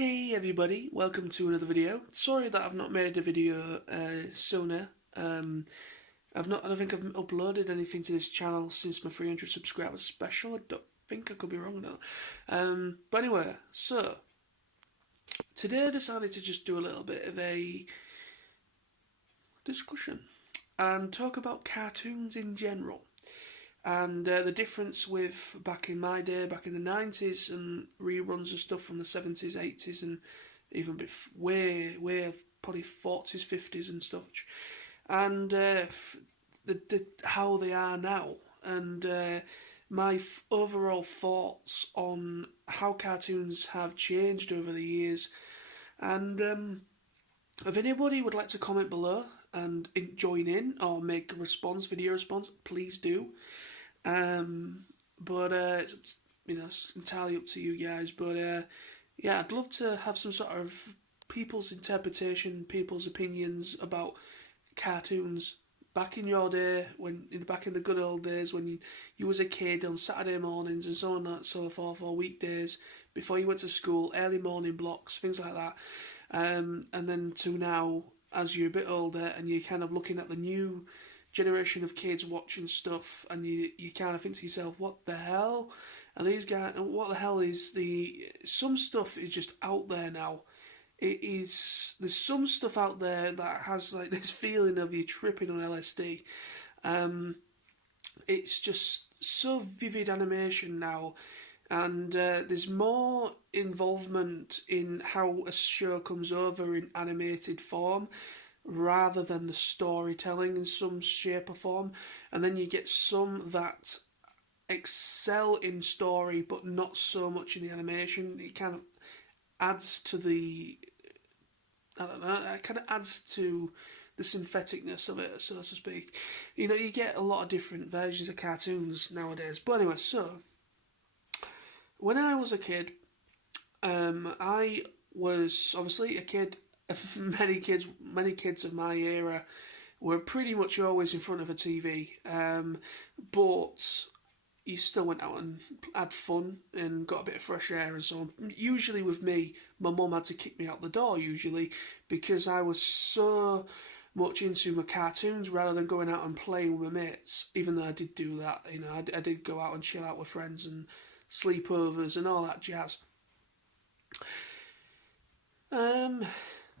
Hey everybody, welcome to another video. Sorry that I've not made a video sooner. I don't think I've uploaded anything to this channel since my 300 subscribers special. I don't think, I could be wrong now. But anyway, so today I decided to just do a little bit of a discussion and talk about cartoons in general. And the difference with back in my day, back in the 90s, and reruns of stuff from the 70s, 80s, and even way probably 40s, 50s and stuff, and how they are now, and my overall thoughts on how cartoons have changed over the years. And if anybody would like to comment below and join in or make a video response, please do. It's entirely up to you guys. But yeah, I'd love to have some sort of people's interpretation, people's opinions about cartoons back in your day, back in the good old days when you was a kid on Saturday mornings and so on and so forth, or weekdays before you went to school, early morning blocks, things like that. And then to now, as you're a bit older and you're kind of looking at the new generation of kids watching stuff, and you kind of think to yourself, what the hell are these guys, what the hell is some stuff is just out there now. There's some stuff out there that has like this feeling of you tripping on LSD. It's just so vivid animation now, and there's more involvement in how a show comes over in animated form rather than the storytelling in some shape or form. And then you get some that excel in story but not so much in the animation. It kind of adds to the syntheticness of it, so to speak. You get a lot of different versions of cartoons nowadays. But anyway, so when I was a kid, I was obviously a kid. Many kids of my era were pretty much always in front of a TV, but you still went out and had fun and got a bit of fresh air and so on. Usually with me, my mum had to kick me out the door usually, because I was so much into my cartoons rather than going out and playing with my mates, even though I did do that. I did go out and chill out with friends and sleepovers and all that jazz.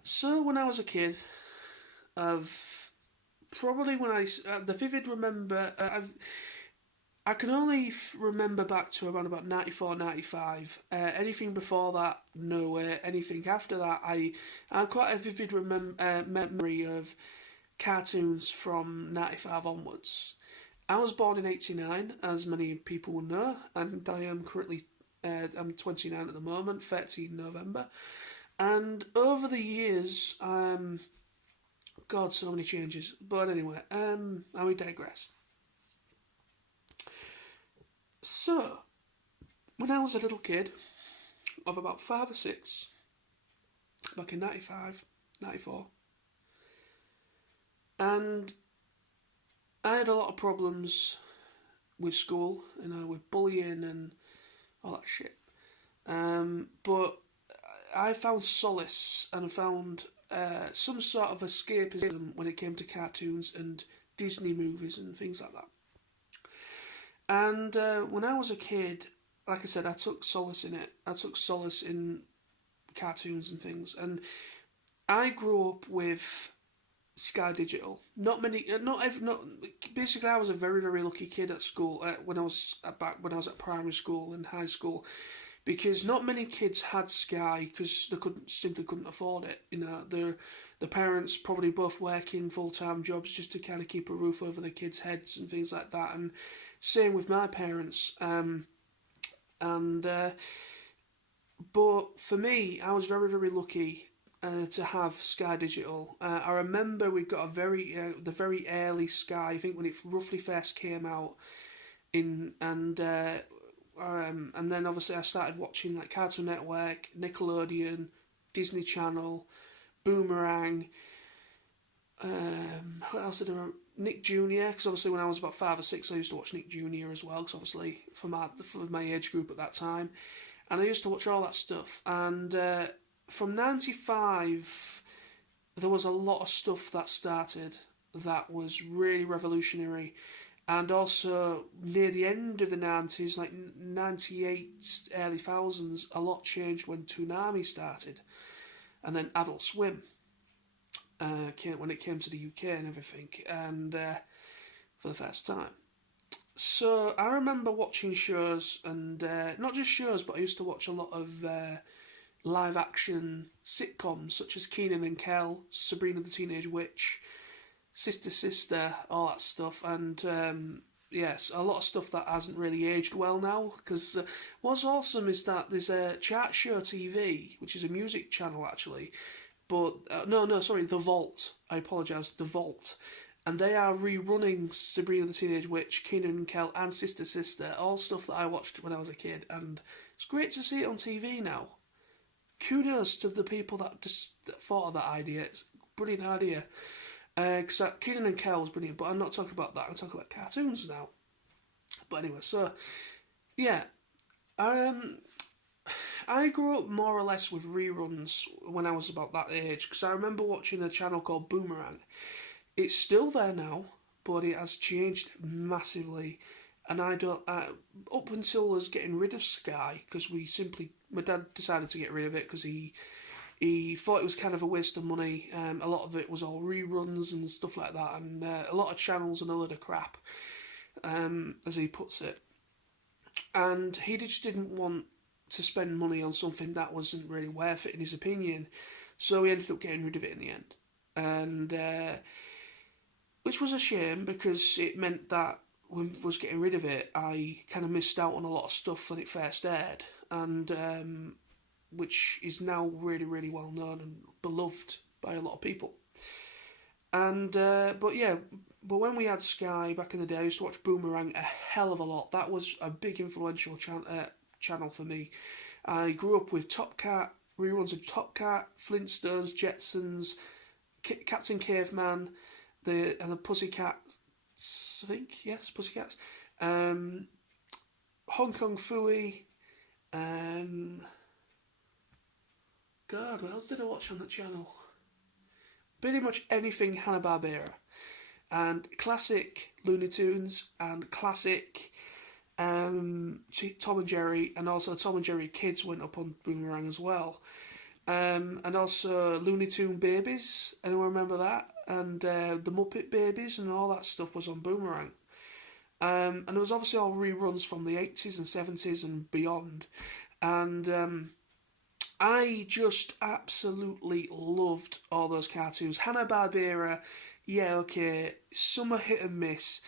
So when I was a kid, the vivid remember, I can only remember back to around about 94, 95. Anything before that, no way. Anything after that, I have quite a vivid memory of cartoons from 95 onwards. I was born in 89, as many people will know, and I am currently, I'm 29 at the moment, 13 November. And over the years, God, so many changes. But anyway, I digress. So, when I was a little kid of about 5 or 6, back in 95, 94, and I had a lot of problems with school, with bullying and all that shit. But I found solace and found some sort of escapism when it came to cartoons and Disney movies and things like that. And when I was a kid, like I said, I took solace in it. I took solace in cartoons and things. And I grew up with Sky Digital. Basically, I was a very, very lucky kid at school when I was at primary school and high school, because not many kids had Sky because they simply couldn't afford it. The parents probably both working full-time jobs just to kind of keep a roof over their kids' heads and things like that. And same with my parents. But for me, I was very, very lucky to have Sky Digital. I remember we got the very early Sky, I think when it roughly first came out, and then obviously I started watching like Cartoon Network, Nickelodeon, Disney Channel, Boomerang. What else did I remember? Nick Jr. Because obviously when I was about 5 or 6, I used to watch Nick Jr. as well. Because obviously for my age group at that time, and I used to watch all that stuff. And from 95, there was a lot of stuff that started that was really revolutionary. And also, near the end of the 90s, like 98, early thousands, a lot changed when Toonami started. And then Adult Swim, when it came to the UK and everything, and for the first time. So I remember watching shows, and not just shows, but I used to watch a lot of live action sitcoms such as Kenan and Kel, Sabrina the Teenage Witch, Sister Sister, all that stuff, and yes, a lot of stuff that hasn't really aged well now. Because what's awesome is that there's a Chart Show TV, which is a music channel actually, but sorry, The Vault. I apologise, The Vault. And they are rerunning Sabrina the Teenage Witch, Kenan and Kel, and Sister Sister, all stuff that I watched when I was a kid, and it's great to see it on TV now. Kudos to the people that thought of that idea. It's a brilliant idea. Because Kenan and Kel was brilliant, but I'm not talking about that. I'm talking about cartoons now. But anyway, so yeah, I grew up more or less with reruns when I was about that age. Because I remember watching a channel called Boomerang. It's still there now, but it has changed massively. And I don't up until us getting rid of Sky, because my dad decided to get rid of it because he thought it was kind of a waste of money. A lot of it was all reruns and stuff like that, and a lot of channels and a load of crap, as he puts it. And he just didn't want to spend money on something that wasn't really worth it, in his opinion. So he ended up getting rid of it in the end. And which was a shame, because it meant that when I was getting rid of it, I kind of missed out on a lot of stuff when it first aired. And which is now really, really well known and beloved by a lot of people. And but when we had Sky back in the day, I used to watch Boomerang a hell of a lot. That was a big influential channel for me. I grew up with Top Cat, reruns of Top Cat, Flintstones, Jetsons, Captain Caveman, and the Pussycats. I think Pussycats. Hong Kong Phooey. God, what else did I watch on that channel? Pretty much anything Hanna-Barbera. And classic Looney Tunes, and classic Tom and Jerry, and also Tom and Jerry Kids went up on Boomerang as well. And also Looney Tune Babies, anyone remember that? And the Muppet Babies and all that stuff was on Boomerang. And there was obviously all reruns from the 80s and 70s and beyond. And I just absolutely loved all those cartoons. Hanna-Barbera, yeah, okay, some are hit and miss,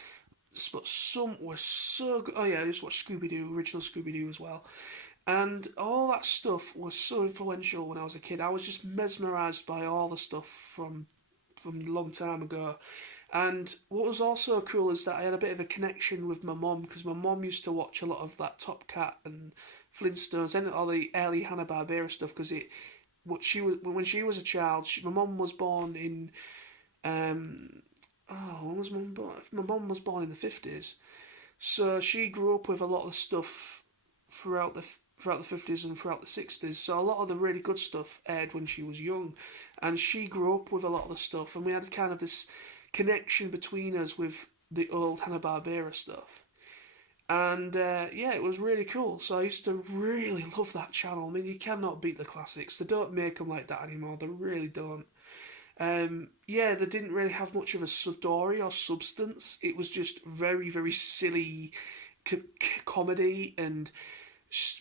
but some were so good. Oh yeah, I just watched Scooby-Doo, original Scooby-Doo as well. And all that stuff was so influential when I was a kid. I was just mesmerised by all the stuff from a long time ago. And what was also cool is that I had a bit of a connection with my mum, because my mum used to watch a lot of that Top Cat and Flintstones and all the early Hanna-Barbera stuff, because when she was a child, my mum was born in when was mum born? My mum was born in the 50s, so she grew up with a lot of stuff throughout the 50s and throughout the 60s. So a lot of the really good stuff aired when she was young, and she grew up with a lot of the stuff, and we had kind of this connection between us with the old Hanna-Barbera stuff. And it was really cool. So I used to really love that channel. I mean, you cannot beat the classics. They don't make them like that anymore. They really don't. They didn't really have much of a story or substance. It was just very, very silly comedy and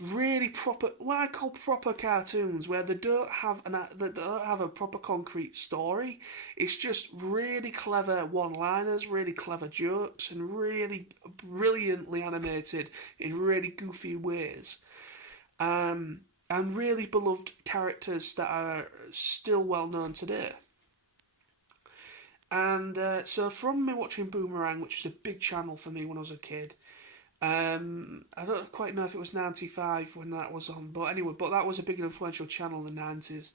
really proper, what I call proper cartoons, where they don't have a proper concrete story. It's just really clever one-liners, really clever jokes, and really brilliantly animated in really goofy ways. And really beloved characters that are still well known today. And so from me watching Boomerang, which was a big channel for me when I was a kid, I don't quite know if it was 95 when that was on, but anyway, that was a big influential channel in the 90s.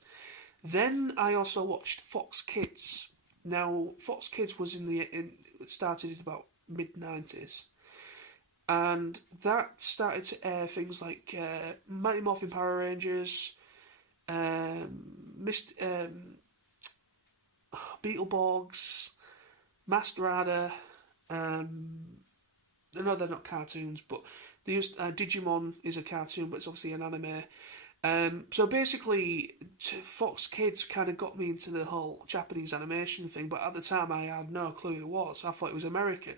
Then I also watched Fox Kids. Now, Fox Kids was started in about mid-90s, and that started to air things like Mighty Morphin Power Rangers, Mist, Beetleborgs, Masked Rider. No, they're not cartoons, but they used Digimon is a cartoon, but it's obviously an anime. So basically, Fox Kids kind of got me into the whole Japanese animation thing, but at the time I had no clue it was. I thought it was American,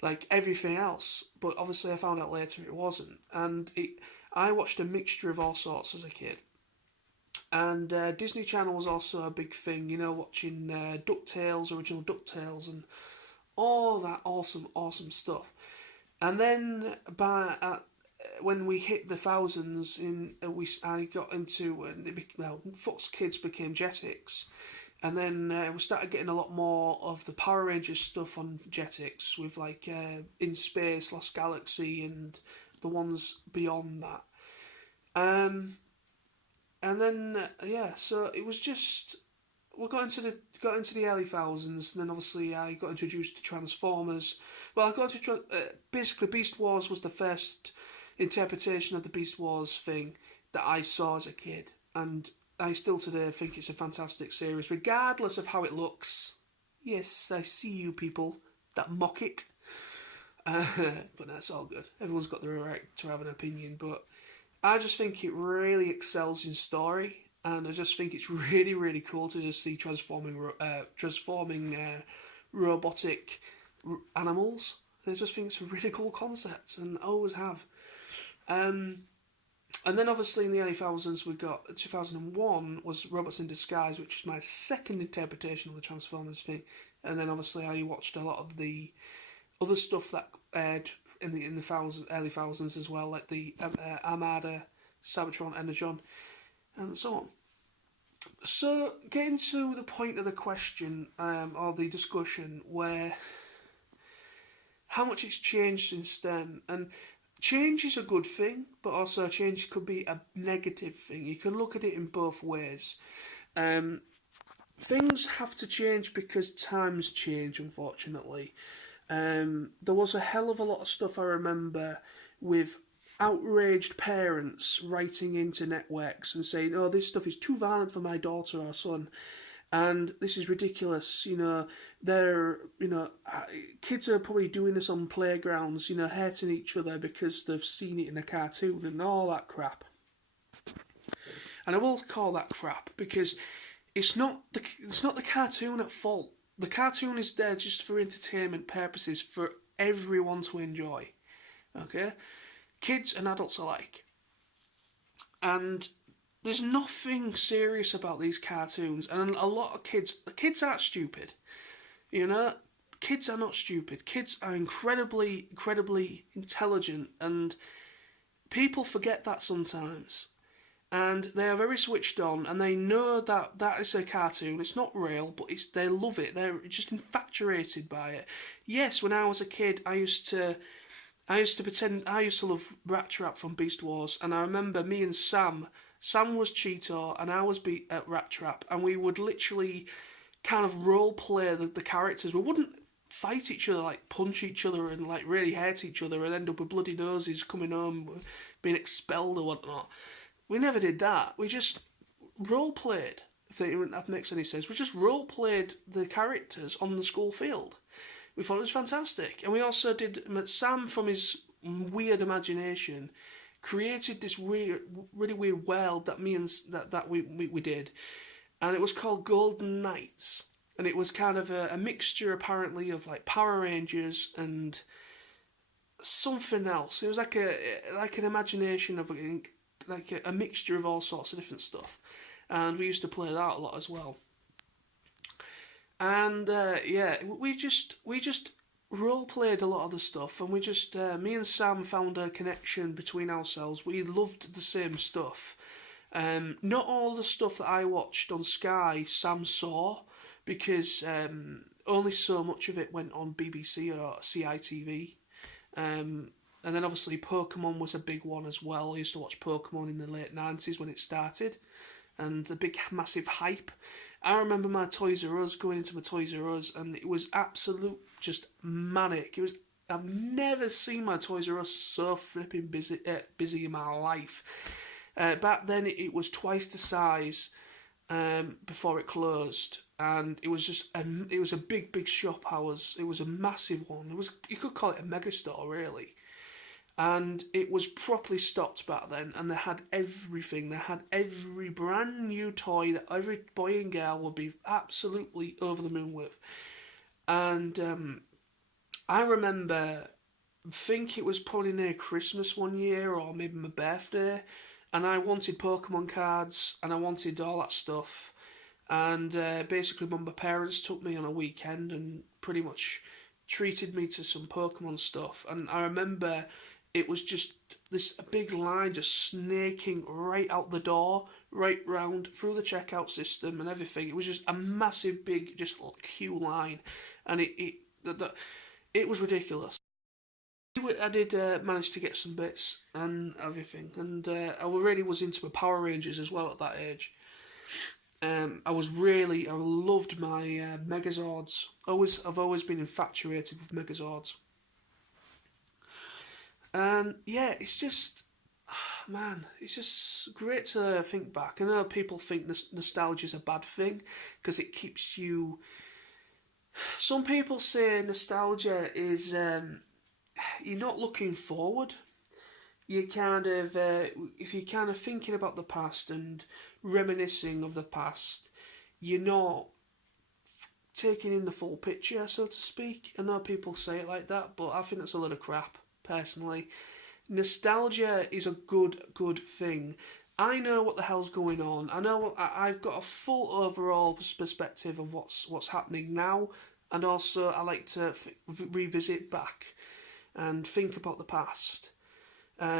like everything else. But obviously I found out later it wasn't. And I watched a mixture of all sorts as a kid. And Disney Channel was also a big thing, watching DuckTales, original DuckTales, and all that awesome stuff. And then when we hit the thousands, I got into Fox Kids became Jetix, and then we started getting a lot more of the Power Rangers stuff on Jetix with like In Space, Lost Galaxy, and the ones beyond that. And then so it was just we got into the early thousands, and then obviously I got introduced to Transformers. Well, I got to basically Beast Wars was the first interpretation of the Beast Wars thing that I saw as a kid, and I still today think it's a fantastic series, regardless of how it looks. Yes, I see you people that mock it, but that's all good. Everyone's got the right to have an opinion, but I just think it really excels in story. And I just think it's really, really cool to just see transforming robotic animals. And I just think it's a really cool concept, and I always have. And then obviously in the early thousands we got 2001 was Robots in Disguise, which is my second interpretation of the Transformers thing. And then obviously I watched a lot of the other stuff that aired in the early thousands as well, like the Armada, Cybertron, Energon, and so on. So, getting to the point of the question, or the discussion, where how much it's changed since then, and change is a good thing, but also change could be a negative thing. You can look at it in both ways. Things have to change because times change, unfortunately. There was a hell of a lot of stuff I remember with outraged parents writing into networks and saying, "Oh, this stuff is too violent for my daughter or son, and this is ridiculous." Kids are probably doing this on playgrounds, hurting each other because they've seen it in a cartoon and all that crap. And I will call that crap because it's not the cartoon at fault. The cartoon is there just for entertainment purposes for everyone to enjoy. Okay? Kids and adults alike. And there's nothing serious about these cartoons. And a lot of kids aren't stupid. Kids are not stupid. Kids are incredibly, incredibly intelligent. And people forget that sometimes. And they are very switched on, and they know that is a cartoon. It's not real, but they love it. They're just infatuated by it. Yes, when I was a kid, I used to pretend I used to love Rat Trap from Beast Wars, and I remember me and Sam was Cheetor and I was Rat Trap, and we would literally kind of role play the characters. We wouldn't fight each other, like punch each other and like really hurt each other and end up with bloody noses coming home, being expelled or whatnot. We never did that. We just role played. If that makes any sense, we just role played the characters on the school field. We thought it was fantastic. And we also did, Sam, from his weird imagination, created this weird, really weird world that we did. And it was called Golden Knights. And it was kind of a mixture, apparently, of like Power Rangers and something else. It was like an imagination of like a mixture of all sorts of different stuff. And we used to play that a lot as well. And we just role played a lot of the stuff, and we just me and Sam found a connection between ourselves. We loved the same stuff. Not all the stuff that I watched on Sky Sam saw, because only so much of it went on BBC or CITV. And then obviously Pokemon was a big one as well. I used to watch Pokemon in the late 90s when it started, and the big massive hype. I remember my Toys R Us, going into my Toys R Us, and it was absolute just manic. I've never seen my Toys R Us so flipping busy in my life. Back then, it was twice the size before it closed, and it was it was a big shop. It was a massive one. You could call it a mega store, really. And it was properly stocked back then, and they had everything. They had every brand new toy that every boy and girl would be absolutely over the moon with. And I remember, I think it was probably near Christmas one year, or maybe my birthday, and I wanted Pokemon cards, and I wanted all that stuff. And basically, my parents took me on a weekend and pretty much treated me to some Pokemon stuff. And I remember it was just this big line just snaking right out the door, right round through the checkout system and everything. It was just a massive, big, just queue line, and it was ridiculous. I did manage to get some bits and everything, and I really was into the Power Rangers as well at that age. I loved my Megazords. I've always been infatuated with Megazords. And yeah, it's just, man, it's just great to think back. I know people think nostalgia is a bad thing because it keeps you. Some people say nostalgia is you're not looking forward. You kind of, if you're kind of thinking about the past and reminiscing of the past, you're not taking in the full picture, so to speak. I know people say it like that, but I think that's a lot of crap, personally. Nostalgia is a good thing. I know what the hell's going on. I know I've got a full overall perspective of what's happening now, and also I like to revisit back and think about the past.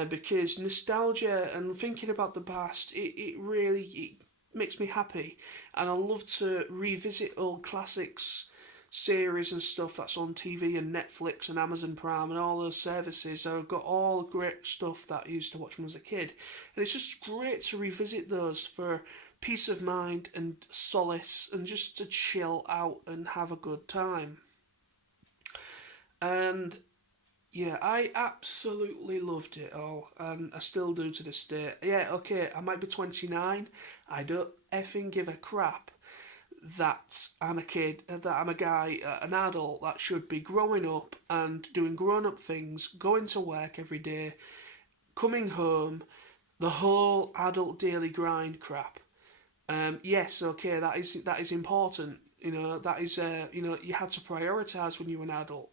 Because nostalgia and thinking about the past, it really makes me happy. And I love to revisit old classics, series and stuff that's on TV and Netflix and Amazon Prime and all those services. I've got all the great stuff that I used to watch when I was a kid. And it's just great to revisit those for peace of mind and solace and just to chill out and have a good time. And yeah, I absolutely loved it all, and I still do to this day. Yeah, okay, I might be 29. I don't effing give a crap that I'm a kid, that I'm a guy, an adult that should be growing up and doing grown up things, going to work every day, coming home, the whole adult daily grind crap. Yes, okay, that is important. You know, that is you had to prioritise when you were an adult.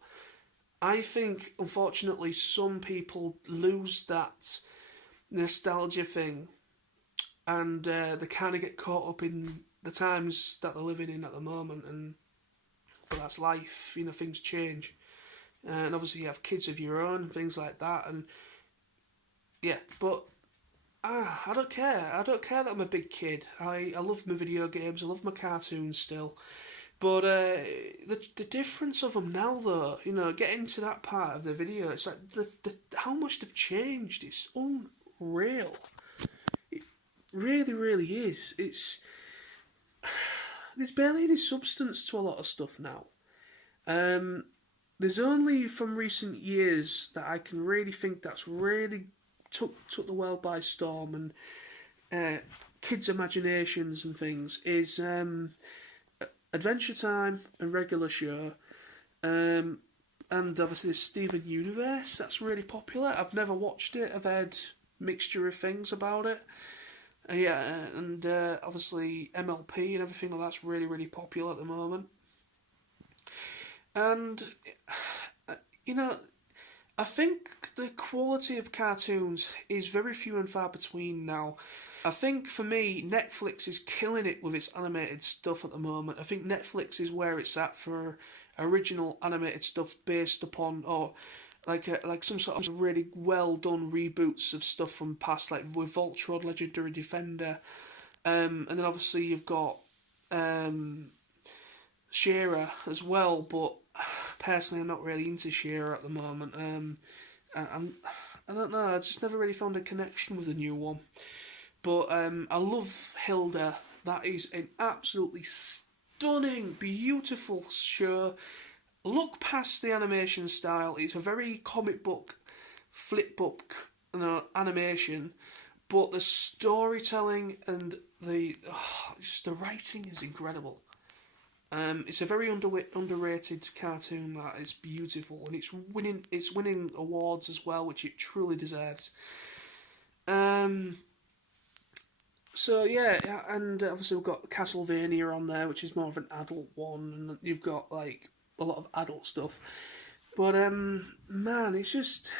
I think, unfortunately, some people lose that nostalgia thing, and they kind of get caught up in the times that they're living in at the moment, but that's life. You know, things change, and obviously you have kids of your own and things like that, and yeah, but I don't care. I don't care that I'm a big kid. I love my video games. I love my cartoons still. But the difference of them now, though, you know, getting to that part of the video, it's like the how much they've changed. It's unreal. It really is. There's barely any substance to a lot of stuff now. There's only from recent years that I can really think that's really took the world by storm and kids' imaginations and things is Adventure Time and Regular Show, and obviously the Steven Universe. That's really popular. I've never watched it. I've heard mixture of things about it. Yeah, and obviously MLP and everything like that's really popular at the moment. And you know, I think the quality of cartoons is very few and far between now. I think for me, Netflix is killing it with its animated stuff at the moment. I think Netflix is where it's at for original animated stuff based upon, or like some sort of really well done reboots of stuff from past, like with Voltron, Legendary Defender, and then obviously you've got Shearer as well. But personally, I'm not really into Shearer at the moment. I don't know. I just never really found a connection with the new one. But I love Hilda. That is an absolutely stunning, beautiful show. Look past the animation style. It's a very comic book, flip book, animation. but the storytelling and just the writing is incredible. It's a very underrated cartoon that is beautiful, and it's winning awards as well, which it truly deserves. Um, so yeah, and obviously we've got Castlevania on there, which is more of an adult one, and you've got like a lot of adult stuff. But man, it's just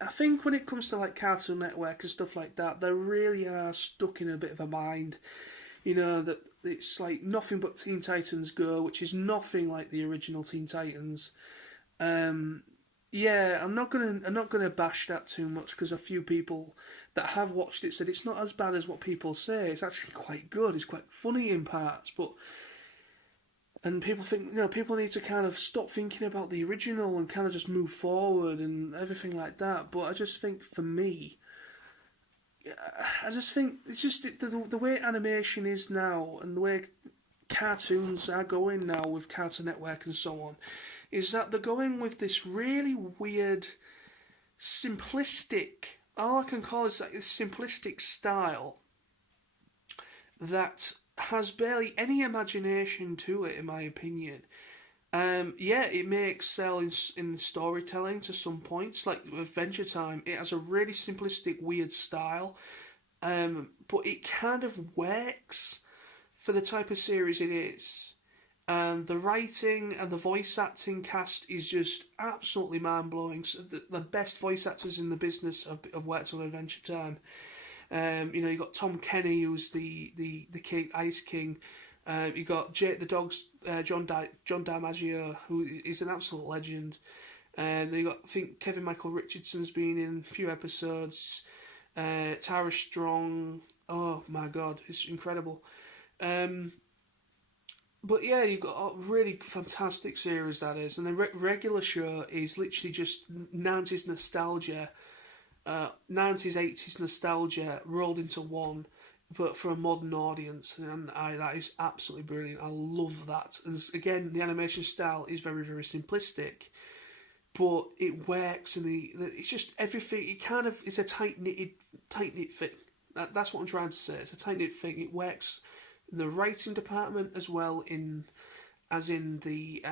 I think when it comes to like Cartoon Network and stuff like that, they really are stuck in a bit of a mind. You know that it's like nothing but Teen Titans Go, which is nothing like the original Teen Titans. Um, yeah, I'm not gonna bash that too much because a few people that have watched it said it's not as bad as what people say. It's actually quite good. It's quite funny in parts, but and people think people need to kind of stop thinking about the original and kind of just move forward and everything like that. But I just think for me, I just think it's just the way animation is now and the way cartoons are going now with Cartoon Network and so on, is that they're going with this really weird, simplistic. All I can call it is like this simplistic style that has barely any imagination to it, in my opinion. Yeah, it may excel in storytelling to some points. Like Adventure Time, it has a really simplistic, weird style, but it kind of works for the type of series it is. And the writing and the voice acting cast is just absolutely mind blowing. So the best voice actors in the business have worked on Adventure Time. You got Tom Kenny, who's the King, Ice King. You got Jake the Dog's John DiMaggio, who is an absolute legend. Then you got, I think, Kevin Michael Richardson's been in a few episodes. Tara Strong. Oh my God, it's incredible. But yeah, you've got a really fantastic series that is, and the regular show is literally just 90s nostalgia, 90s 80s nostalgia rolled into one, but for a modern audience, and that is absolutely brilliant. I love that. And again, the animation style is very very simplistic, but it works, and it's just everything. It kind of is a tight knit thing. That's what I'm trying to say. It's a tight knit thing. It works in the writing department as well as in the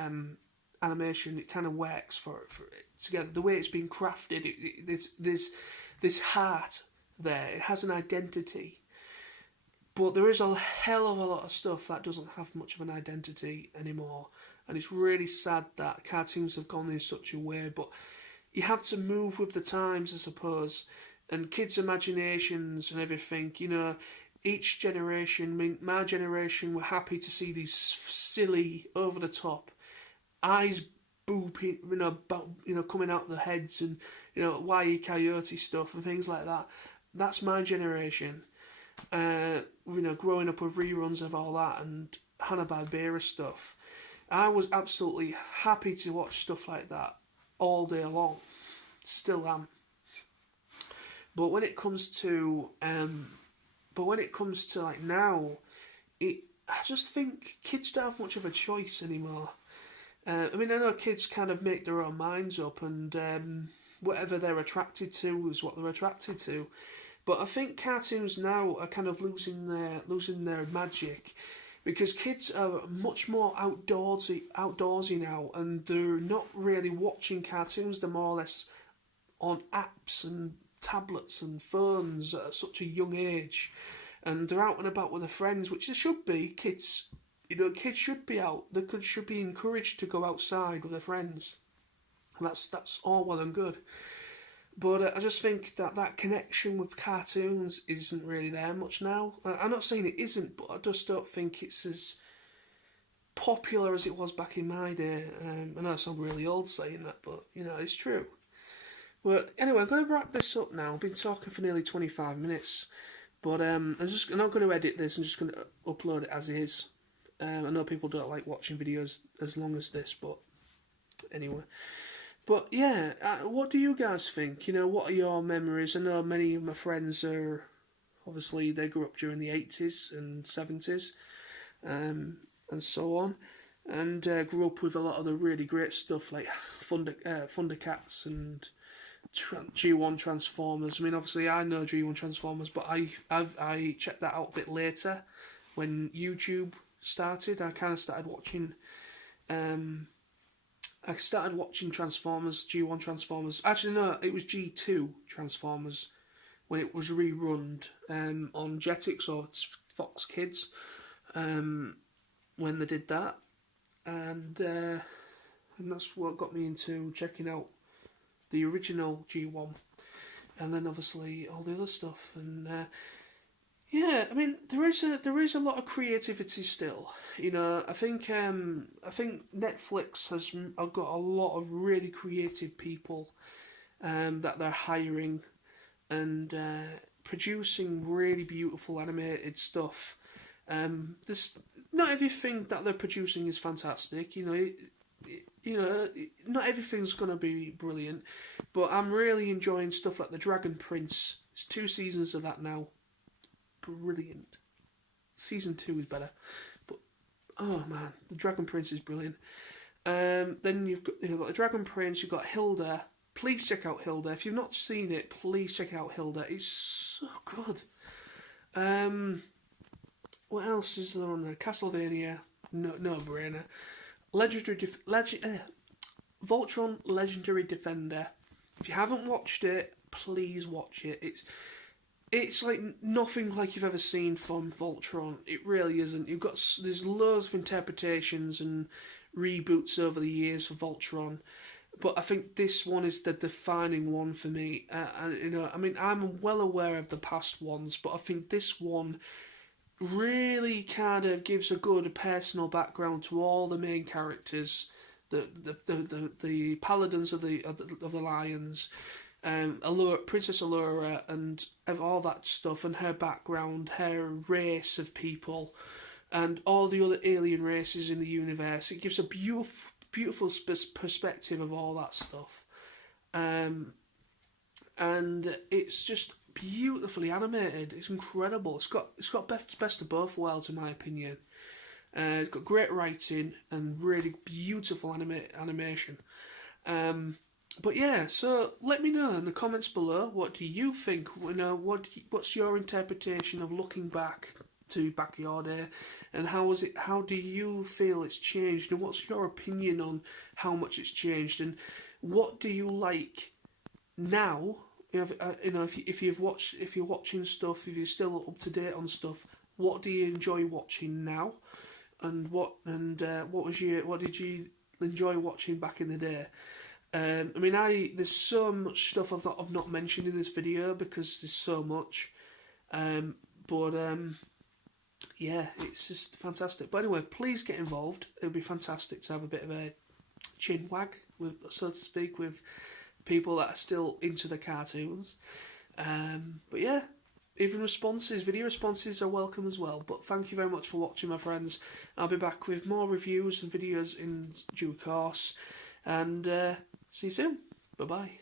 animation. It kind of works for it together. The way it's been crafted, there's this heart there. It has an identity, but there is a hell of a lot of stuff that doesn't have much of an identity anymore. And it's really sad that cartoons have gone in such a way. But you have to move with the times, I suppose, and kids' imaginations and everything. Each generation, I mean, my generation were happy to see these silly, over the top, eyes booping, coming out of the heads, and Wile E. Coyote stuff and things like that. That's my generation. Growing up with reruns of all that and Hanna-Barbera stuff. I was absolutely happy to watch stuff like that all day long. Still am. But when it comes to like now, I just think kids don't have much of a choice anymore. I know kids kind of make their own minds up, and whatever they're attracted to is what they're attracted to. But I think cartoons now are kind of losing their magic, because kids are much more outdoorsy now, and they're not really watching cartoons. They're more or less on apps and tablets and phones at such a young age, and they're out and about with their friends, which they should be. Kids should be out. They should be encouraged to go outside with their friends. And that's all well and good. But I just think that connection with cartoons isn't really there much now. I'm not saying it isn't, but I just don't think it's as popular as it was back in my day. I know I sound really old saying that, but it's true. Well, anyway, I'm going to wrap this up now. I've been talking for nearly 25 minutes, but I'm not going to edit this. I'm just going to upload it as is. I know people don't like watching videos as long as this, but anyway. But yeah, what do you guys think? What are your memories? I know many of my friends are, obviously, they grew up during the 80s and 70s, and so on, and grew up with a lot of the really great stuff like Thundercats and G1 Transformers. I mean, obviously I know G1 Transformers, but I checked that out a bit later when YouTube started. I kind of started watching. I started watching Transformers, G1 Transformers. Actually, no, it was G2 Transformers when it was rerun on Jetix or Fox Kids when they did that, and that's what got me into checking out the original G1, and then obviously all the other stuff. And yeah, I mean there is a lot of creativity still. You know, I think Netflix has got a lot of really creative people that they're hiring and producing really beautiful animated stuff. This not everything that they're producing is fantastic. Not everything's gonna be brilliant, but I'm really enjoying stuff like the Dragon Prince. It's 2 seasons of that now. Brilliant. Season 2 is better, but oh man, the Dragon Prince is brilliant. Then you've got the Dragon Prince. You've got Hilda. Please check out Hilda. If you've not seen it, please check out Hilda. It's so good. What else is there on there? Castlevania, no brainer. Voltron Legendary Defender. If you haven't watched it, please watch it. It's like nothing like you've ever seen from Voltron. It really isn't. There's loads of interpretations and reboots over the years for Voltron, but I think this one is the defining one for me. I'm well aware of the past ones, but I think this one really kind of gives a good personal background to all the main characters, the paladins of the lions, Princess Allura, and all that stuff, and her background, her race of people, and all the other alien races in the universe. It gives a beautiful perspective of all that stuff, and it's just beautifully animated. It's incredible. It's got best of both worlds, in my opinion. It's got great writing and really beautiful animation. But yeah, so let me know in the comments below. What do you think? What's your interpretation of looking back to Backyard Day, and how do you feel it's changed, and what's your opinion on how much it's changed, and what do you like now? If you're watching stuff, if you're still up to date on stuff, what do you enjoy watching now, and what did you enjoy watching back in the day? There's so much stuff I've not mentioned in this video because there's so much, yeah, it's just fantastic. But anyway, please get involved. It would be fantastic to have a bit of a chin wag, so to speak, with people that are still into the cartoons. But yeah, even video responses are welcome as well. But thank you very much for watching, my friends. I'll be back with more reviews and videos in due course, and see you soon. Bye bye.